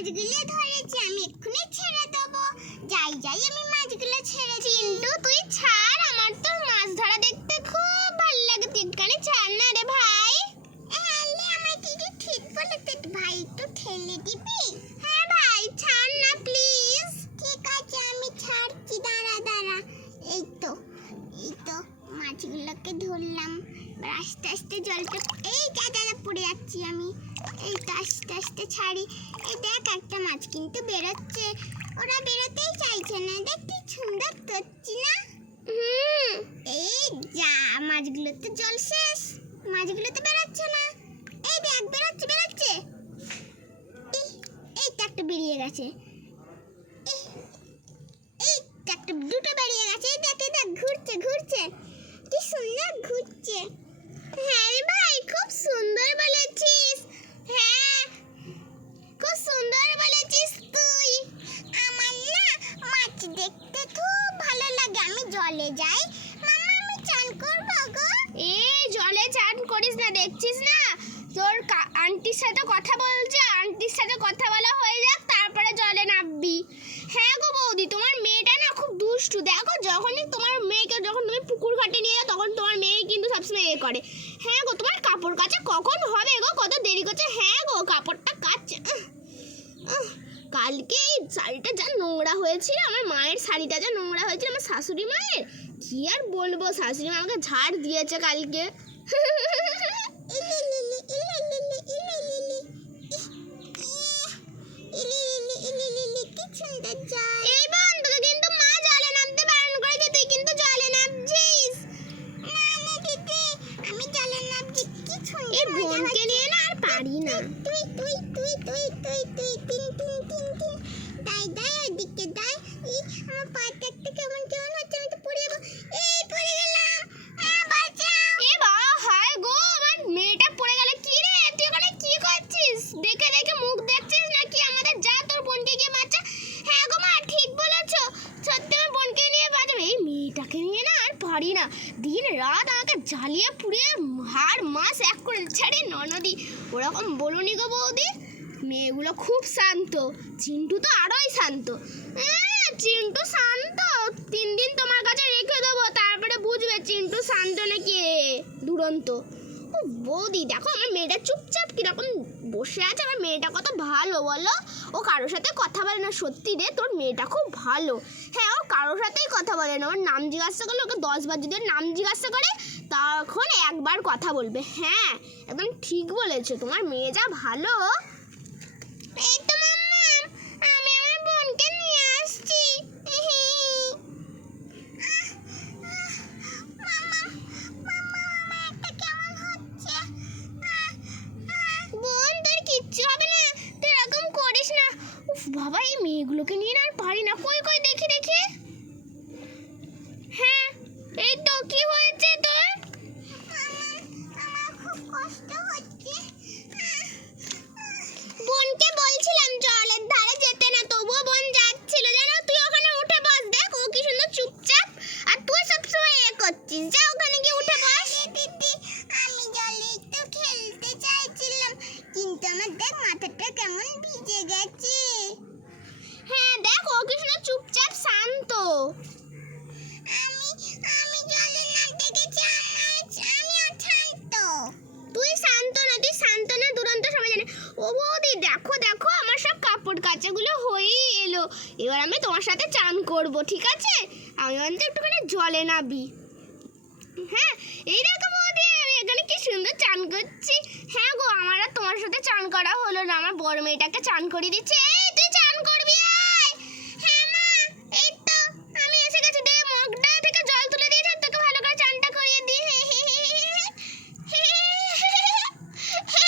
মাছগুলো ধরেছি, আমি এক্ষুনি ছেড়ে দেবো। যাই যাই, আমি মাছগুলো ছেড়েছি। কিন্তু তুই ছাড়, আমার তো মাছ ধরা দেখতে খুব ভালো লাগে। তুই একটুখানি ছাড় না রে ভাই। হ্যাঁ আমার দিদি ঠিক বলেছে ভাই, একটু ঠেলে দিবি? হ্যাঁ ভাই, ছাড় না প্লিজ। ঠিক আছে, আমি ছাড়ছি, দাঁড়া দাঁড়া। এই তো মাছগুলোকে ধরলাম। আস্তে আস্তে জলটা, এই দাদা পড়ে যাচ্ছি আমি। এই তো আস্তে আস্তে ছাড়ি। এই দেখ, একটা মাছ কিন্তু বেরোচ্ছে। ওরা বেরোতেই চাইছে না। দেখতে সুন্দর ধরছি না? এই যা, মাছগুলো তো জল শেষ, মাছগুলো তো বেরোচ্ছে না। এই দেখ, বেরোচ্ছে। এই তো একটা বেরিয়ে গেছে। এই একটা, দুটো বেরিয়ে গেছে। এই দেখ ঘুরছে, কি সুন্দর ঘুরছে। হ্যাঁ রে ভাই, খুব সুন্দর বলেছিস। হ্যাঁ, খুব সুন্দর বলেছিস তুই। আমার না মাছ দেখতে খুব ভালো লাগে। আমি জলে যাই। মামা, আমি চান করবো গো। এই জলে চান করিস না, দেখছিস না তোর আন্টির সাথে কথা বলছে। আন্টির সাথে কথা বলা হয়ে যাক, তারপরে জলে নামবি। হ্যাঁ গো বৌদি, তোমার মেয়েটা না খুব দুষ্টু। দেখো, যখনই তোমার মেয়েকে, যখন তুমি পুকুর ঘাটে নিয়ে যাও, তখন তোমার মেয়ে কিন্তু সবসময় করে। হ্যাঁ গো, তোমার কাপড় কাচা কখন হবে গো? কত দেরি করছে। হ্যাঁ গো, কাপড়টা কাচছে। কালকে এই শাড়িটা যা নোংরা হয়েছিল, আমার মায়ের শাড়িটা যা নোংরা হয়েছিল, আমার শাশুড়ি মায়ের, কি আর বলবো, শাশুড়ি মা আমাকে ঝাড় দিয়েছে কালকে। এই বন্ধুকে কিন্তু মা জলে নামতে বারণ করেছে, তুই কিন্তু জলে নামছিস। না দিদি, আমি জলে নামছি। কি সুন্দর। এই বোনকে নিয়ে না আর পারি না। তুই দাই ওইদিকে দাই। আমার পাটা একটা কেমন হচ্ছে, আমি তো পড়ে যাবো। এই পড়ে গেলাম, বাঁচাও। এ বাবা, হায় গো, আমার মেয়েটা পড়ে গেল। কি রে, তুই ওখানে কি করছিস? দেখে মুখ দেখছিস নাকি আমাদের? যা, তোর বোনকে গিয়ে বাঁচা। হ্যাঁ গো মা, ঠিক বলেছো, সত্যি আমার বোনকে নিয়ে বাঁচাবে। এই মেয়েটাকে নিয়ে না আর পারি না। দিন রাত আমাকে জ্বালিয়ে পুড়িয়ে হাড় মাস এক করে ছেড়ে। ননদি ওরকম বলুনি গো বৌদি। মেয়েগুলো খুব শান্ত, চিন্টু তো আরোই শান্ত। চিন্টু শান্ত, 3 দিন তোমার কাছে রেখে দেবো, তারপরে বুঝবে চিন্টু শান্ত নাকি দুরন্ত। ও বৌদি, দেখো আমার মেয়েটা চুপচাপ কিরকম বসে আছে। আমার মেয়েটা কত ভালো বলো, ও কারোর সাথে কথা বলে না। সত্যি রে, তোর মেয়েটা খুব ভালো। হ্যাঁ, ও কারোর সাথেই কথা বলে না। ওর নাম জিজ্ঞাসা করলে, ওকে 10 বার যদি ওর নাম জিজ্ঞাসা করে, তখন একবার কথা বলবে। হ্যাঁ, একদম ঠিক বলেছো, তোমার মেয়ে যা ভালো। এই তো মাম্মা, আমি আমার বোনকে নিয়ে আসছি। বোন, তোর কিচ্ছু হবে না, তুই এরকম করিস না। উফ বাবা, এই মেয়েগুলোকে নিয়ে না আর পারি না। কই দেখি। হ্যাঁ, এই তো, কি হয়েছে তোর? আমার খুব কষ্ট হচ্ছে। বোনকে বলছিলাম জলের ধারে যেতে না, তবুও বোন যাচ্ছিল। জানো, তুই ওখানে উঠে বস, দেখ ও কি সুন্দর চুপচাপ। আর তুই সবসময় করছিস, যা ওখানে গিয়ে উঠে বস। দিদি, আমি জলে একটু খেলতে চাইছিলাম, কিন্তু আমার দেখ মাথাটা কেমন ভিজে গেছে। হ্যাঁ দেখ, ও কি সুন্দর চুপচাপ শান্ত। আমি জলে নামতে গেছি, আমিও শান্ত। তুই শান্ত না, দুরন্ত সবাই জানে। ও বৌদি, দেখো আমার সব কাপড় কাচাগুলো হয়েই এলো। এবার আমি তোমার সাথে চান করব, ঠিক আছে? আমি অন্তত একটুখানি জলে নাবি। হ্যাঁ, এই দেখো বৌদি, আমি এখানে কি সুন্দর চান করছি। হ্যাঁ গো, আমার আর তোমার সাথে চান করা হলো না, আমার বড় মেয়েটাকে চান করিয়ে দিচ্ছে।